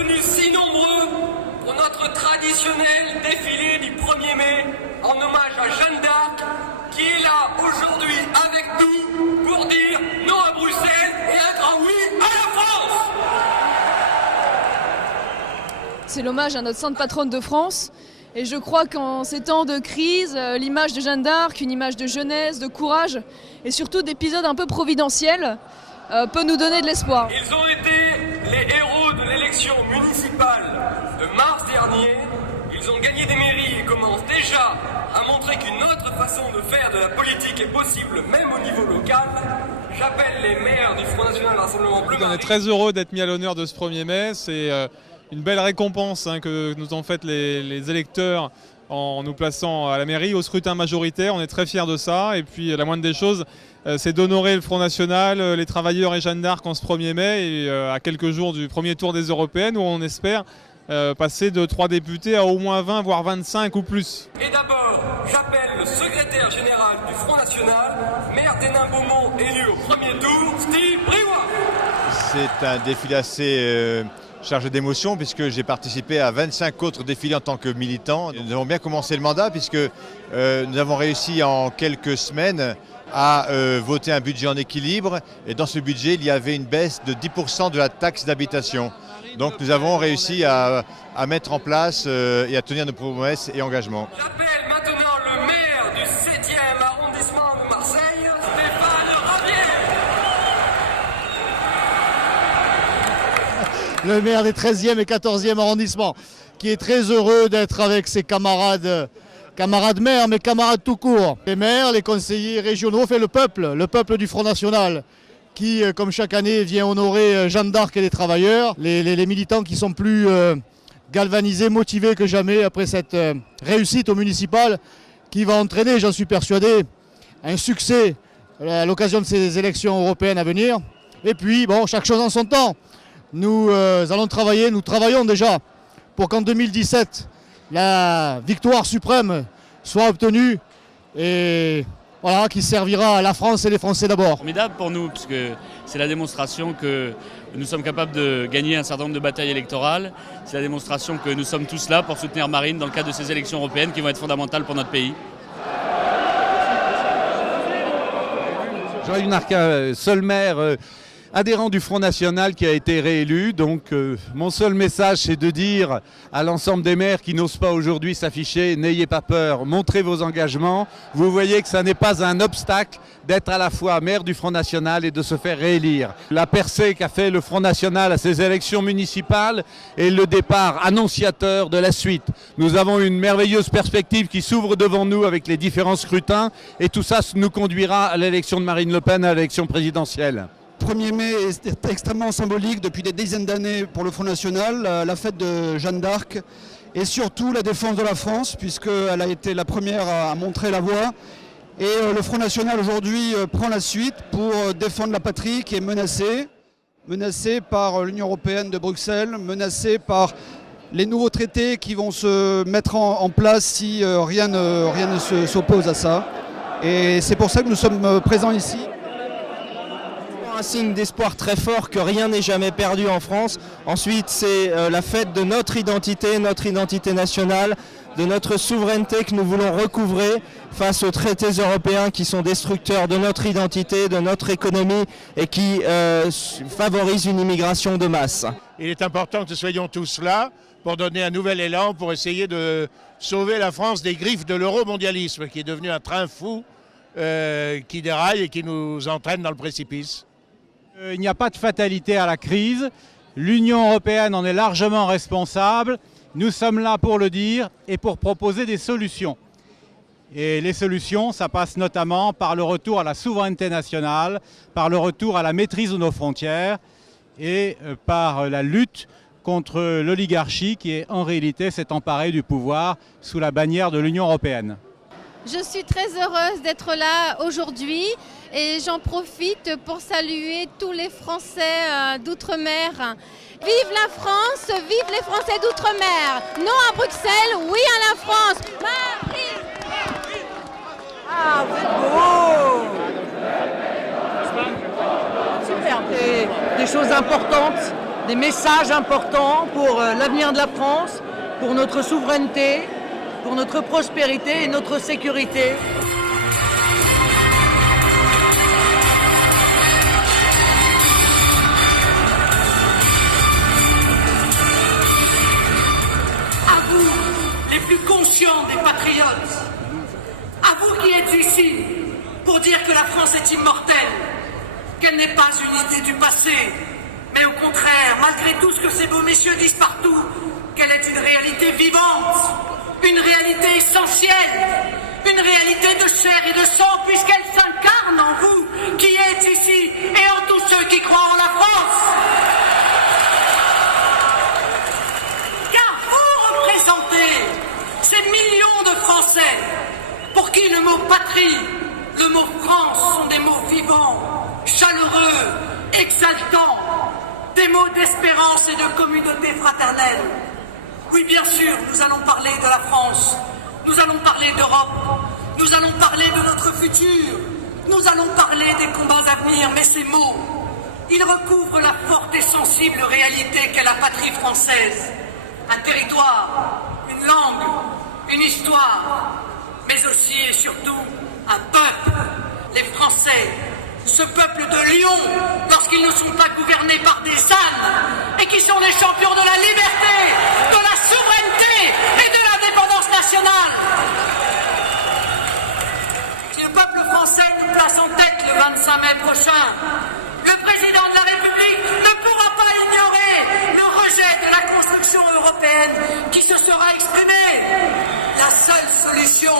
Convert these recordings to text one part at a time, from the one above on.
venus si nombreux pour notre traditionnel défilé du 1er mai en hommage à Jeanne d'Arc qui est là aujourd'hui avec nous pour dire non à Bruxelles et un grand oui à la France. C'est l'hommage à notre sainte patronne de France. Et je crois qu'en ces temps de crise, l'image de Jeanne d'Arc, une image de jeunesse, de courage et surtout d'épisodes un peu providentiels peut nous donner de l'espoir. Ils ont été les héros de l'élection municipale de mars dernier. Ils ont gagné des mairies et commencent déjà à montrer qu'une autre façon de faire de la politique est possible, même au niveau local. J'appelle les maires du Front National Rassemblement Bleu. On est très heureux d'être mis à l'honneur de ce 1er mai. C'est une belle récompense que nous ont faite les électeurs en nous plaçant à la mairie au scrutin majoritaire. On est très fiers de ça. Et puis la moindre des choses, c'est d'honorer le Front National, les travailleurs et Jeanne d'Arc en ce 1er mai et à quelques jours du premier tour des européennes où on espère passer de 3 députés à au moins 20 voire 25 ou plus. Et d'abord, j'appelle le secrétaire général du Front National, maire d'Hénin-Beaumont élu au premier tour, Steve Briouat. C'est un défilé assez chargé d'émotions puisque j'ai participé à 25 autres défilés en tant que militant. Nous avons bien commencé le mandat puisque nous avons réussi en quelques semaines à voter un budget en équilibre et dans ce budget il y avait une baisse de 10% de la taxe d'habitation. Donc nous avons réussi à mettre en place et à tenir nos promesses et engagements. J'appelle maintenant le maire du 7e arrondissement de Marseille, Stéphane Ravier. Le maire des 13e et 14e arrondissements, qui est très heureux d'être avec ses camarades maires, mais camarades tout court. Les maires, les conseillers régionaux, le peuple du Front National, qui, comme chaque année, vient honorer Jeanne d'Arc et les travailleurs, les militants qui sont plus galvanisés, motivés que jamais après cette réussite au municipal, qui va entraîner, j'en suis persuadé, un succès à l'occasion de ces élections européennes à venir. Et puis, bon, chaque chose en son temps. Nous travaillons déjà pour qu'en 2017, la victoire suprême soit obtenue et voilà, qui servira à la France et les Français d'abord. Formidable pour nous, puisque c'est la démonstration que nous sommes capables de gagner un certain nombre de batailles électorales. C'est la démonstration que nous sommes tous là pour soutenir Marine dans le cadre de ces élections européennes qui vont être fondamentales pour notre pays. Jean-Yves Narquin, seul maire adhérent du Front National qui a été réélu. Donc mon seul message, c'est de dire à l'ensemble des maires qui n'osent pas aujourd'hui s'afficher, n'ayez pas peur, montrez vos engagements. Vous voyez que ça n'est pas un obstacle d'être à la fois maire du Front National et de se faire réélire. La percée qu'a fait le Front National à ces élections municipales est le départ annonciateur de la suite. Nous avons une merveilleuse perspective qui s'ouvre devant nous avec les différents scrutins et tout ça nous conduira à l'élection de Marine Le Pen, à l'élection présidentielle. 1er mai est extrêmement symbolique depuis des dizaines d'années pour le Front National, la fête de Jeanne d'Arc et surtout la défense de la France puisqu'elle a été la première à montrer la voie. Et le Front National aujourd'hui prend la suite pour défendre la patrie qui est menacée par l'Union européenne de Bruxelles, menacée par les nouveaux traités qui vont se mettre en place si rien ne s'oppose à ça. Et c'est pour ça que nous sommes présents ici. Un signe d'espoir très fort que rien n'est jamais perdu en France. Ensuite, c'est la fête de notre identité nationale, de notre souveraineté que nous voulons recouvrer face aux traités européens qui sont destructeurs de notre identité, de notre économie et qui favorisent une immigration de masse. Il est important que nous soyons tous là pour donner un nouvel élan, pour essayer de sauver la France des griffes de l'euromondialisme qui est devenu un train fou qui déraille et qui nous entraîne dans le précipice. Il n'y a pas de fatalité à la crise. L'Union européenne en est largement responsable. Nous sommes là pour le dire et pour proposer des solutions. Et les solutions, ça passe notamment par le retour à la souveraineté nationale, par le retour à la maîtrise de nos frontières et par la lutte contre l'oligarchie qui, en réalité, s'est emparée du pouvoir sous la bannière de l'Union européenne. Je suis très heureuse d'être là aujourd'hui et j'en profite pour saluer tous les Français d'outre-mer. Vive la France, vive les Français d'outre-mer. Non à Bruxelles, oui à la France. Marine. Ah, vous êtes beau. Super, des choses importantes, des messages importants pour l'avenir de la France, pour notre souveraineté, pour notre prospérité et notre sécurité. À vous, les plus conscients des patriotes, à vous qui êtes ici pour dire que la France est immortelle, qu'elle n'est pas une idée du passé, mais au contraire, malgré tout ce que ces beaux messieurs disent partout, qu'elle est une réalité vivante, une réalité essentielle, une réalité de chair et de sang, puisqu'elle s'incarne en vous, qui êtes ici, et en tous ceux qui croient en la France. Car vous représentez ces millions de Français pour qui le mot patrie, le mot France sont des mots vivants, chaleureux, exaltants, des mots d'espérance et de communauté fraternelle. Oui, bien sûr, nous allons parler de la France, nous allons parler d'Europe, nous allons parler de notre futur, nous allons parler des combats à venir, mais ces mots, ils recouvrent la forte et sensible réalité qu'est la patrie française. Un territoire, une langue, une histoire, mais aussi et surtout un peuple, les Français. Ce peuple de lions, lorsqu'ils ne sont pas gouvernés par des ânes, et qui sont les champions de la liberté, de la souveraineté et de l'indépendance nationale. Si le peuple français nous place en tête le 25 mai prochain, le président de la République ne pourra pas ignorer le rejet de la construction européenne qui se sera exprimé. La seule solution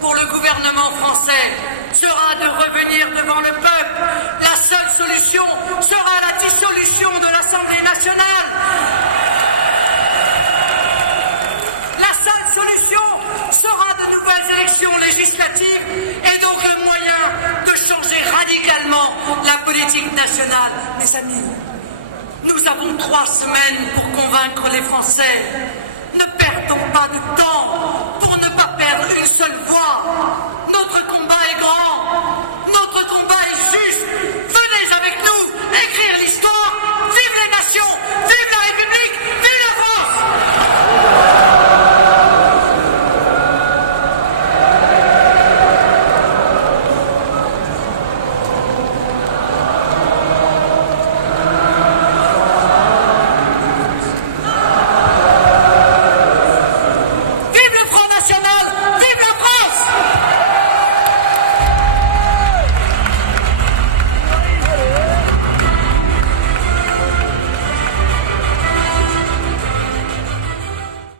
pour le gouvernement français sera de revenir devant le peuple. La seule solution sera la dissolution de l'Assemblée nationale. La seule solution sera de nouvelles élections législatives et donc le moyen de changer radicalement la politique nationale. Mes amis, nous avons 3 semaines pour convaincre les Français. Ne perdons pas de temps pour ne pas perdre une seule voix. Notre combat est grand.